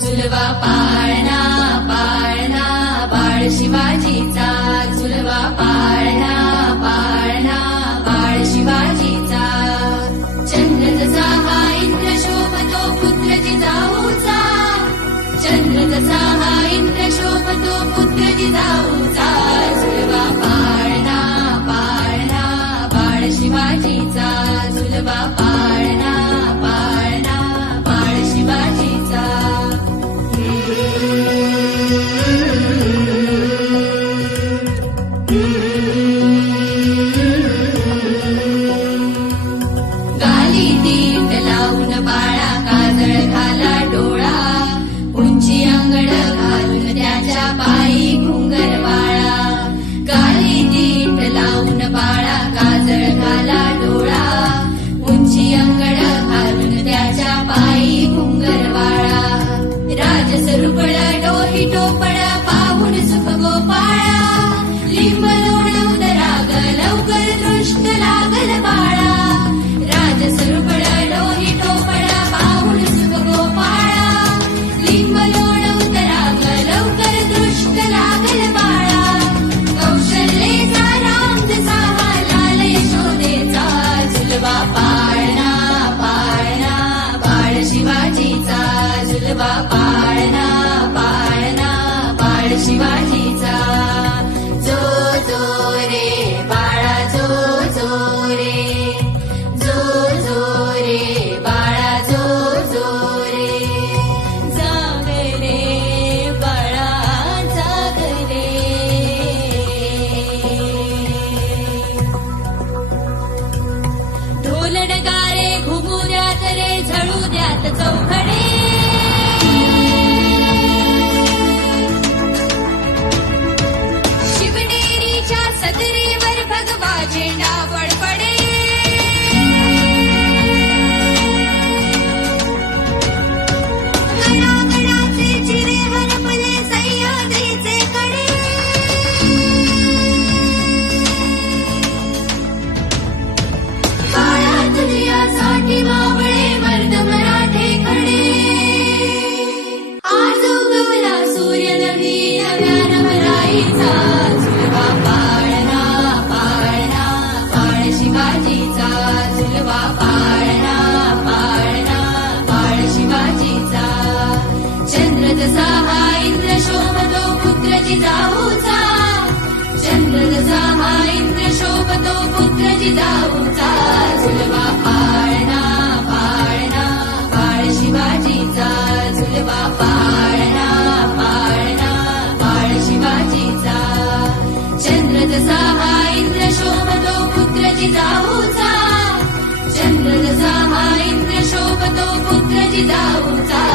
झुलवा पाळणा पाळणा बाळ शिवाजीचा, झुलवा पाळणा पाळणा बाळ शिवाजीचा. चंद्र जसा हा इंद्र शोभतो पुत्र जिजाऊचा, चंद्र जसा हा इंद्र शोभतो पुत्र जिजाऊचा. झुलवा पाळणा पाळणा बाळ शिवाजीचा, झुलवा पाळणा पाळणा बाळ शिवाजीचा. गाली दीट लावून बाळा काजळ घाला डोळा, उंची अंगड घालून त्याच्या पायी घुंगर वाळा. गाली दीट लावून बाळा काजळ घाला डोळा, उंची अंगड घालून त्याच्या पायी घुंगर वाळा. राजसरुपळ डोही टोपळ पाहून सुख गोपाळा, लिंब लोणव दराग लवकर दृष्ट लागल बाळा. राजसरुपळ डोही टोपळ पाहून सुख गोपाळा, लिंब लोणव दराग लवकर दृष्ट लागल बाळा. कौशल्येचा राम जसा हा लाल यशोदेचा, झुलवा पाळणा पाळणा बाळ शिवाजीचा, झुलवा पाळणा पाळणा बाळ शिवाजीचा. जो जो रे बाळा जो जो रे, जो जो रे बाळा जो जो रे. जाग रे बाळा जाग रे. ढोल नगारे घुमू द्यात रे, झळू द्यात चौघडे. शिवनेरीच्या सदरेवर भगवा झेंडा फडफडे. गडागडाचे चिरे हरपले सह्याद्रीचे कडे. काळा तुझ्यासाठी मावळे मर्द मराठे खडे. आज उगवला सूर्य नवी नव्या नवराईचा, झुलवा पाळणा पाळणा बाळ शिवाजीचा, झुलवा पाळणा पाळणा बाळ शिवाजीचा. चंद्र जसा हा इंद्र शोभतो पुत्र जिजाऊचा, चंद्र जसा हा इंद्र शोभतो पुत्र जिजाऊचा. झुलवा पाळणा पाळणा बाळ शिवाजीचा, झुलवा पाळणा पाळणा बाळ शिवाजीचा. चंद्र जसा हा इंद्र शोभतो पुत्र जिजाऊचा, चंद्र जसा हा इंद्र शोभतो पुत्र जिजाऊचा.